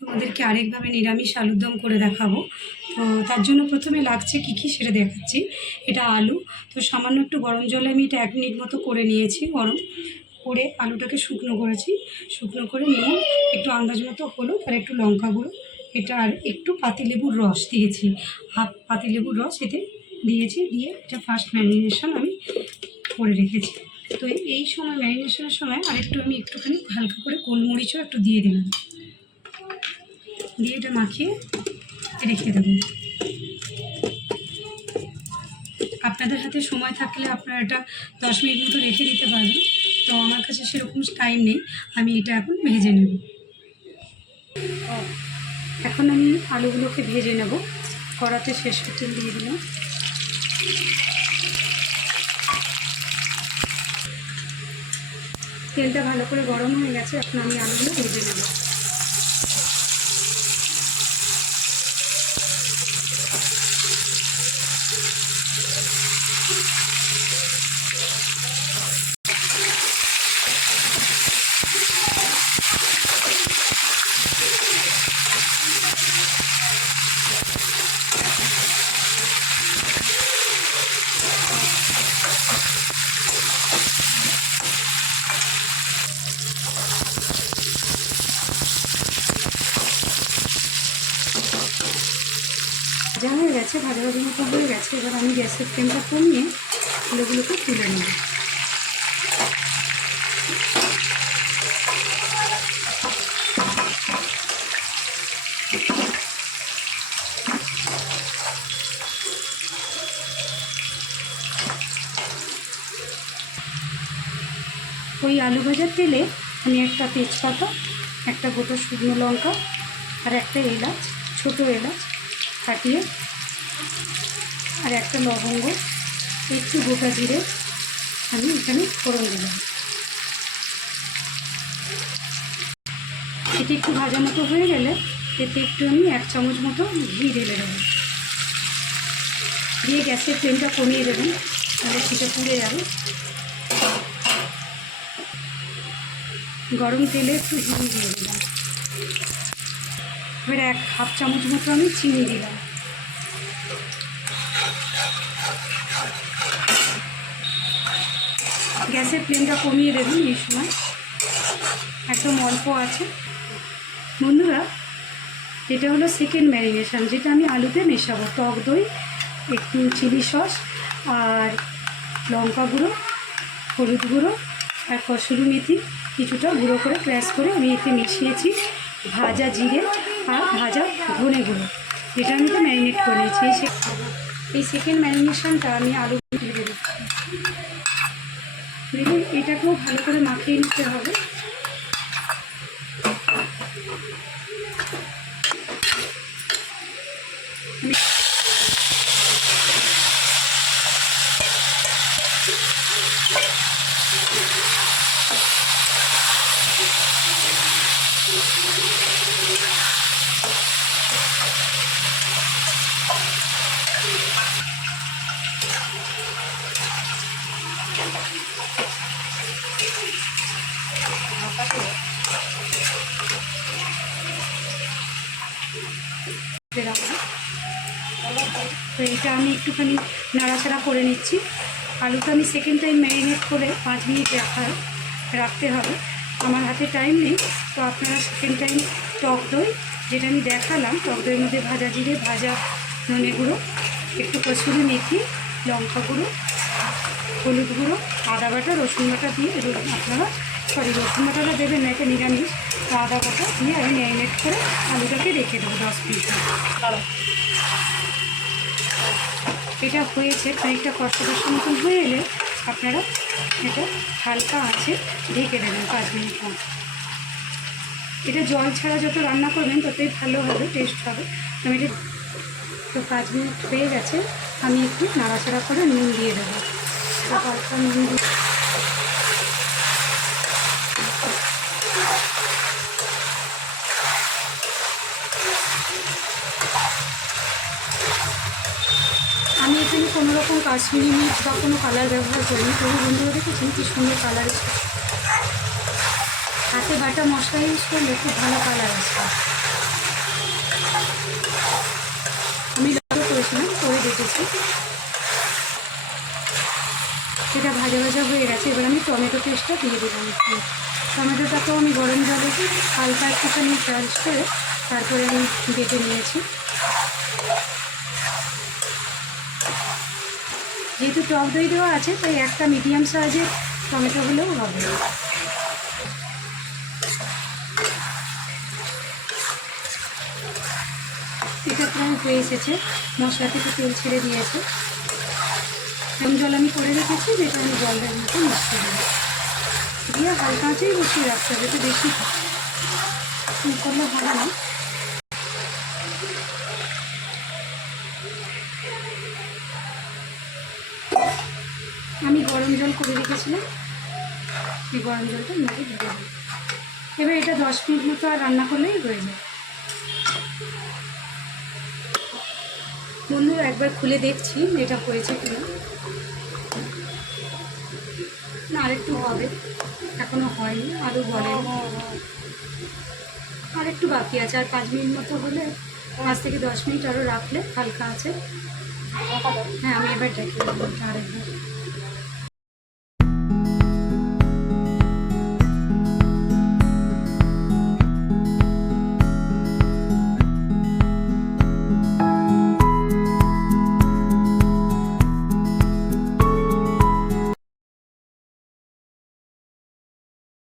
তোমাদেরকে আরেকভাবে নিরামিষ আলুর দম করে দেখাবো। তো তার জন্য প্রথমে লাগছে কী সেটা দেখাচ্ছি। এটা আলু, তো সামান্য একটু গরম জলে আমি এটা 1 মিনিট মতো করে নিয়েছি। গরম করে আলুটাকে শুকনো করেছি, শুকনো করে নুন, একটু আন্দাজ মতো হলুদ আর একটু লঙ্কা গুঁড়ো, এটা আর একটু পাতিলেবুর রস দিয়েছি, হাফ পাতিলেবুর রস এতে দিয়েছি, দিয়ে এটা ফার্স্ট ম্যারিনেশন আমি করে রেখেছি। তো এই সময় ম্যারিনেশনের সময় আরেকটু আমি একটুখানি হালকা করে গোলমরিচও একটু দিয়ে দিলাম, দিয়ে এটা মাখিয়ে রেখে দেবো। আপনাদের হাতে সময় থাকলে আপনারা এটা 10 মিনিট মতো রেখে দিতে পারবেন। তো আমার কাছে সেরকম টাইম নেই, আমি এটা এখন ভেজে নেব। এখন আমি আলুগুলোকে ভেজে নেব। কড়াতে সরষের তেল দিয়ে দিলাম, তেলটা ভালো করে গরম হয়ে গেছে। এখন আমি আলুগুলো ভেজে নেব। ভাজা হয়ে গেছে, ভাজা ভাজা মতো হয়ে গেছে। এবার আমি গ্যাসের ফ্লেমটা কমিয়ে আলুগুলোকে তুলে নেব। ওই আলু ভাজার তেলে আমি একটা তেজপাতা, একটা গোটা শুকনো লঙ্কা আর একটা এলাচ, ছোটো এলাচ ফাটিয়ে, আর একটা লবঙ্গ, একটু গোটা জিরে আমি এখানে ফোড়ন দিলাম। এটি একটু ভাজা মতো হয়ে গেলে এতে একটু আমি 1 চামচ মতো ঘি ঢেলে দেবো, দিয়ে গ্যাসের ফ্লেমটা কমিয়ে দেবেন, তাহলে সেটা পুড়ে যাবে। গরম তেলে একটু হিং দিয়ে দিলাম। এবার 1/2 চামচ মতো আমি চিনি দিলাম। গ্যাসের ফ্লেমটা কমিয়ে দেবেন এই সময়, একদম অল্প আছে। বন্ধুরা, এটা হলো সেকেন্ড ম্যারিনেশন, যেটা আমি আলুতে মেশাবো। টক দই, একটু চিলি সস আর লঙ্কা গুঁড়ো, হলুদ গুঁড়ো আর কসুরি মেথি কিছুটা গুঁড়ো করে ক্র্যাশ করে আমি এতে মিশিয়েছি, ভাজা জিরে আর ভাজা ধনে গুঁড়ো, যেটা আমি তো ম্যারিনেট করে নিয়েছি। এই সেকেন্ড ম্যারিনেশনটা আমি আলু দিয়ে দিচ্ছি। দেখুন, এটাকেও ভালো করে মাখিয়ে নিতে হবে। তো এটা আমি একটুখানি নাড়াচাড়া করে নিচ্ছি। আলুটা আমি সেকেন্ড টাইম ম্যারিনেট করে 5 মিনিট রাখতে হবে। আমার হাতে টাইম নেই, তো আপনারা সেকেন্ড টাইম টক দই, যেটা আমি দেখালাম, টক দইয়ের মধ্যে ভাজা জিরে, ভাজা ধনে গুঁড়ো, একটু কসুরি মেথি, লঙ্কা গুঁড়ো, হলুদ গুঁড়ো, আদা বাটা, রসুন বাটা দিয়ে আপনারা রসুন বাটাটা দেবেন না, এটা নিরামিষ। তো আদা বাটা দিয়ে আমি ম্যারিনেট করে আলুটাকে রেখে দেবো 10 মিনিট। এটা হয়েছে খানিকটা কষা মতন হয়ে এলে আপনারা এটা হালকা আছে ঢেকে দেবেন 5 মিনিট মতো। এটা জল ছাড়া যত রান্না করবেন ততই ভালো হবে, টেস্ট হবে। আমি এটা তো 5 মিনিট হয়ে গেছে, আমি একটু নাড়াচাড়া করে নুন দিয়ে দেবো। হালকা নুন দিয়ে আমি এখানে কোনো রকম কাশ্মীরি মির্চ বা কোনো কালার ব্যবহার করিনি। তবু বন্ধুরা দেখেছেন কী সুন্দর কালার এসেছে। হাতে বাটা মশলা ইউজ করলে খুব ভালো কালার আসবে। সেটা ভাজা ভাজা হয়ে গেছে। এবার আমি টমেটো পেস্টটা দিয়ে দিলাম একটু। টমেটোটাকেও আমি গরম জলে হালকা একটুখানি চার্জ করে তারপরে আমি বেটে নিয়েছি। যেহেতু টক দই দেওয়া আছে তাই একটা মিডিয়াম সাইজের টমেটো হলেও হবে। এটা প্রায় হয়ে এসেছে, মশলা থেকে তেল ছেড়ে দিয়েছে। গরম জল আমি করে রেখেছি, যেটা আমি জলের মতো মিশিয়ে দিই, দিয়ে হালকা আঁচেই বসিয়ে রাখতে হবে, তো বেশি করলে হবে না। আমি গরম জল করে রেখেছিলাম, এই গরম জলটা মধ্যে দিয়ে দিই। এবার এটা 10 মিনিট মতো আর রান্না করলেই হয়ে যায়। বন্ধুরা একবার খুলে দেখছি এটা হয়েছে কিনা। না, আরেকটু হবে, এখনো হয়নি, আলু বলে আর একটু বাকি আছে। আর 5 মিনিট মতো হলে, 5 থেকে 10 মিনিট আরও রাখলে হালকা আছে। হ্যাঁ, আমি এবার ডেকে দেবো আরেকবার।